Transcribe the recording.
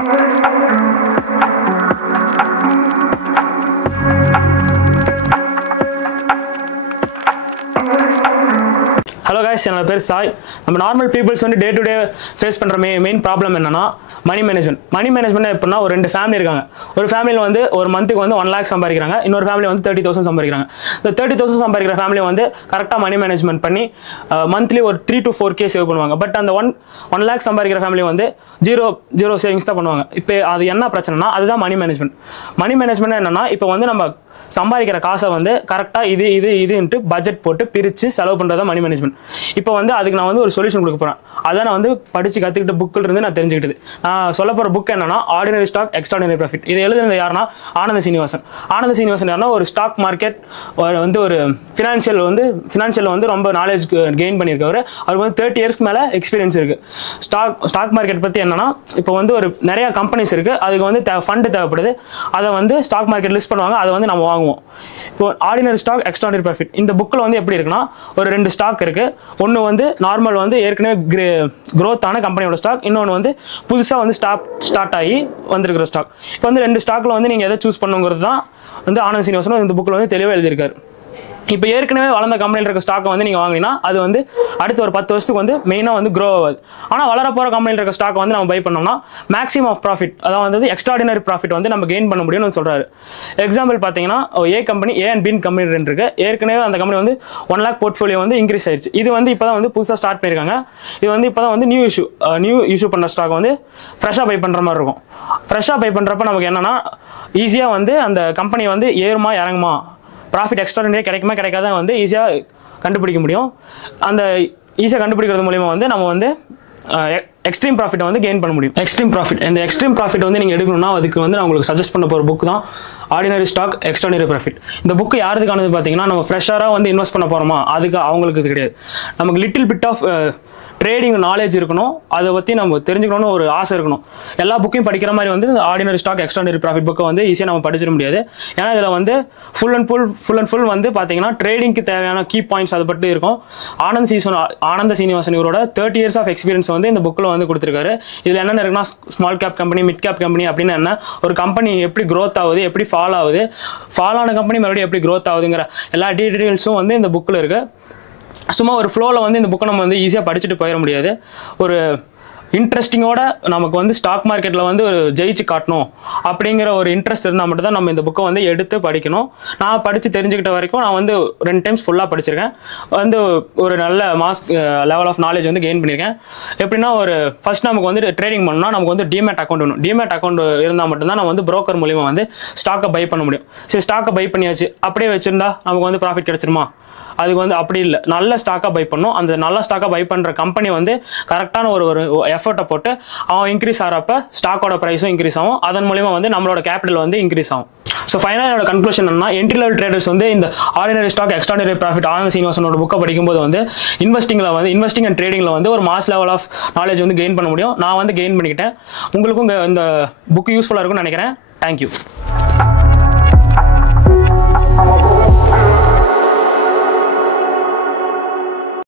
Hello guys, என்னோட பேர் சாய். நம்ம நார்மல் பீப்புள்ஸ் வந்து டே டு டே ஃபேஸ் பண்ற மெயின் ப்ராப்ளம் என்னன்னா மணி மேனேஜ்மெண்ட். மணி மேனேஜ்மெண்ட் எப்படின்னா ஒரு ரெண்டு ஃபேமிலி இருக்காங்க. ஒரு ஃபேமிலியில் வந்து ஒரு மந்த்துக்கு வந்து 1 lakh சம்பாதிக்கிறாங்க. இன்னொரு ஃபேமிலி வந்து 30,000 சம்பாதிக்கிறாங்க. இந்த 30,000 சம்பாதிக்கிற ஃபேமிலி வந்து கரெக்டாக மணி மேனேஜ்மெண்ட் பண்ணி மந்த்லி ஒரு 3 to 4K சேவ் பண்ணுவாங்க. பட் அந்த 1 lakh சம்பாதிக்கிற ஃபேமிலி வந்து ஜீரோ சேவிங்ஸ் தான் பண்ணுவாங்க. இப்போ அது என்ன பிரச்சனைனா அதுதான் மணி மேனேஜ்மெண்ட். மணி மேனேஜ்மெண்ட் என்னன்னா இப்போ வந்து நம்ம சம்பாதிக்கிற காசை வந்து கரெக்டாக இதுன்ட்டு பட்ஜெட் போட்டு பிரித்து செலவு பண்ணுறது மணி மேனேஜ்மெண்ட். இப்போ வந்து அதுக்கு நான் வந்து ஒரு சொல்யூஷன் கொடுக்க போகிறேன். அதான் நான் வந்து படித்து கற்றுக்கிட்ட புக்கில் இருந்து நான் தெரிஞ்சுக்கிட்டது. நான் சொல்ல போகிற புக் என்னன்னா ஆர்டினரி ஸ்டாக் எக்ஸ்ட்ராடினரி ப்ராஃபிட். இது எழுதுனது யாருன்னா ஆனந்த சீனிவாசன். ஆனந்த சீனிவாசன் யாருன்னா ஒரு ஸ்டாக் மார்க்கெட் வந்து ஒரு ஃபினான்ஷியல் வந்து ரொம்ப நாலேஜ் கெயின் பண்ணியிருக்கவர். அவருக்கு வந்து 30 yearsக்கு மேலே எக்ஸ்பீரியன்ஸ் இருக்குது. ஸ்டாக் மார்க்கெட் பற்றி என்னன்னா இப்போ வந்து ஒரு நிறைய கம்பெனிஸ் இருக்குது. அதுக்கு வந்து ஃபண்டு தேவைப்படுது. அதை வந்து ஸ்டாக் மார்க்கெட் லிஸ்ட் பண்ணுவாங்க. அதை வந்து நம்ம வாங்குவோம். இப்போ ஆர்டினரி ஸ்டாக் எக்ஸ்ட்ராடினரி ப்ராஃபிட் இந்த புக்கில் வந்து எப்படி இருக்குன்னா ஒரு 2 ஸ்டாக் இருக்குது. ஒன்று வந்து நார்மல் வந்து ஏற்கனவே க்ரோத் ஆன கம்பெனியோட ஸ்டாக், இன்னொன்று வந்து புதுசாக வந்து ஸ்டார்ட் ஆகி வந்திருக்கிற ஸ்டாக். இப்போ வந்து 2 ஸ்டாக்கில் வந்து நீங்கள் எதை சூஸ் பண்ணுங்கிறது தான் வந்து ஆனந்த் சீனிவாசன் இந்த புக்கில் வந்து தெளிவாக எழுதியிருக்காரு. இப்போ ஏற்கனவே வளர்ந்த கம்பெனியில் இருக்க ஸ்டாக்கை வந்து நீங்கள் வாங்கினீங்கன்னா அது வந்து அடுத்த ஒரு 10 வருஷத்துக்கு வந்து மெயினாக வந்து க்ரோ ஆகாது. ஆனால் வளர போகிற கம்பெனியில் இருக்க ஸ்டாக்கை வந்து நம்ம பை பண்ணோம்னா மேக்ஸிமம் ஆஃப் ப்ராஃபிட், அதாவது வந்து எக்ஸ்ட்ராடினரி ப்ராஃபிட் வந்து நம்ம கெயின் பண்ண முடியும்னு சொல்கிறாரு. எக்ஸாம்பிள் பார்த்தீங்கன்னா ஏ அண்ட் பி கம்பெனி 2 இருக்குது. ஏற்கனவே அந்த கம்பெனி வந்து 1 lakh போர்ட்ஃபோலியோ வந்து இன்க்ரீஸ் ஆயிடுச்சு. இது வந்து இப்போ தான் வந்து புதுசாக ஸ்டார்ட் பண்ணியிருக்காங்க. இது வந்து இப்போ தான் வந்து நியூ இஷ்யூ பண்ணுற ஸ்டாக் வந்து ஃப்ரெஷ்ஷாக பை பண்ணுற மாதிரி இருக்கும். ஃப்ரெஷ்ஷாக பை பண்ணுறப்ப நமக்கு என்னென்னா ஈஸியாக வந்து அந்த கம்பெனி வந்து ஏறுமா இறங்குமா, ப்ராஃபிட் எக்ஸ்ட்ராடினரியாக கிடைக்குமா கிடைக்காத வந்து ஈஸியாக கண்டுபிடிக்க முடியும். அந்த ஈஸியாக கண்டுபிடிக்கிறது மூலிமா வந்து நம்ம வந்து எக்ஸ்ட்ரீம் ப்ராஃபிட்டை வந்து கெயின் பண்ண முடியும். எக்ஸ்ட்ரீம் ப்ராஃபிட் வந்து நீங்கள் எடுக்கணும்னா அதுக்கு வந்து நான் உங்களுக்கு சஜஸ்ட் பண்ண போகிற புக் தான் ஆர்டினரி ஸ்டாக் எக்ஸ்ட்ராடினரி ப்ராஃபிட். இந்த புக்கு யாருக்கானது பார்த்தீங்கன்னா நம்ம ஃப்ரெஷ்ஷராக வந்து இன்வெஸ்ட் பண்ண போகிறோமா அதுக்கு அவங்களுக்கு கிடையாது. நமக்கு little bit of trading knowledge இருக்கணும், அதை பற்றி நம்ம தெரிஞ்சுக்கணும்னு ஒரு ஆசை இருக்கணும். எல்லா புக்கையும் படிக்கிற மாதிரி வந்து ஆர்டினரி ஸ்டாக் எக்ஸ்ட்ராடினரி ப்ராஃபிட் புக்கை வந்து ஈஸியாக நம்ம படிச்சிட முடியாது. ஏன்னா இதில் வந்து ஃபுல் அண்ட் ஃபுல் வந்து பார்த்தீங்கன்னா ட்ரேடிங்க்கு தேவையான கீ பாயிண்ட்ஸ் அதை பற்றி இருக்கும். ஆனந்த சீனிவாசன் இவரோட 30 years ஆஃப் எக்ஸ்பீரியன்ஸ் வந்து இந்த புக்கில் வந்து கொடுத்துருக்காரு. இதில் என்னென்ன இருக்குன்னா small cap company, mid cap company அப்படின்னு என்ன, ஒரு கம்பெனி எப்படி க்ரோத் ஆகுது, எப்படி ஃபால் ஆகுது, ஃபால் ஆன கம்பெனி மறுபடியும் எப்படி க்ரோத் ஆகுதுங்கிற எல்லா டீட்டெயில்ஸும் வந்து இந்த புக்கில் இருக்குது. சும்மா ஒரு ஃப்ளோவில் வந்து இந்த புக்கை நம்ம வந்து ஈஸியாக படிச்சுட்டு போயிட முடியாது. ஒரு இன்ட்ரெஸ்டிங்கோட நமக்கு வந்து ஸ்டாக் மார்க்கெட்டில் வந்து ஒரு ஜெயிச்சு காட்டணும் அப்படிங்கிற ஒரு இன்ட்ரெஸ்ட் இருந்தால் மட்டும் தான் நம்ம இந்த புக்கை வந்து எடுத்து படிக்கணும். நான் படித்து தெரிஞ்சுக்கிட்ட வரைக்கும் நான் வந்து 2 times ஃபுல்லாக படிச்சிருக்கேன். வந்து ஒரு நல்ல லெவல் ஆஃப் நாலேஜ் வந்து கெயின் பண்ணியிருக்கேன். எப்படின்னா ஒரு ஃபர்ஸ்ட் நமக்கு வந்து ட்ரேடிங் பண்ணணும்னா நமக்கு வந்து டிமேட் அக்கௌண்ட் வேணும். டிமேட் அக்கௌண்ட் இருந்தால் மட்டும்தான் நம்ம வந்து புரோக்கர் மூலிமா வந்து ஸ்டாக்கை பை பண்ண முடியும். சரி, ஸ்டாக்கை பை பண்ணியாச்சு, அப்படியே வச்சுருந்தா நமக்கு வந்து ப்ராஃபிட் கிடச்சிருமா? அதுக்கு வந்து அப்படி இல்லை. நல்ல ஸ்டாக்காக பை பண்ணணும். அந்த நல்ல ஸ்டாக்காக பை பண்ணுற கம்பெனி வந்து கரெக்டான ஒரு எஃபர்ட்டை போட்டு அவன் இன்க்ரீஸ் ஆகிறப்ப ஸ்டாக்கோட ப்ரைஸும் இன்க்ரீஸ் ஆகும். அதன் மூலிமா வந்து நம்மளோட கேபிட்டல் வந்து இன்க்ரீஸ் ஆகும். ஸோ ஃபைனலாக என்னோட கன்க்ளூஷன் என்னன்னா என்ட்ரி லெவல் ட்ரேடர்ஸ் வந்து இந்த ஆர்டினரி ஸ்டாக் எக்ஸ்ட்ராடினரி ப்ராஃபிட் ஆனந்த சீனிவாசனோட புக்கை படிக்கும்போது வந்து இன்வெஸ்டிங் அண்ட் ட்ரேடிங்கில் வந்து ஒரு மாஸ் லெவல் ஆஃப் நாலேஜ் வந்து கெயின் பண்ண முடியும். நான் வந்து கெயின் பண்ணிக்கிட்டேன். உங்களுக்கும் இந்த புக் யூஸ்ஃபுல்லாக இருக்கும்னு நினைக்கிறேன். தேங்க்யூ.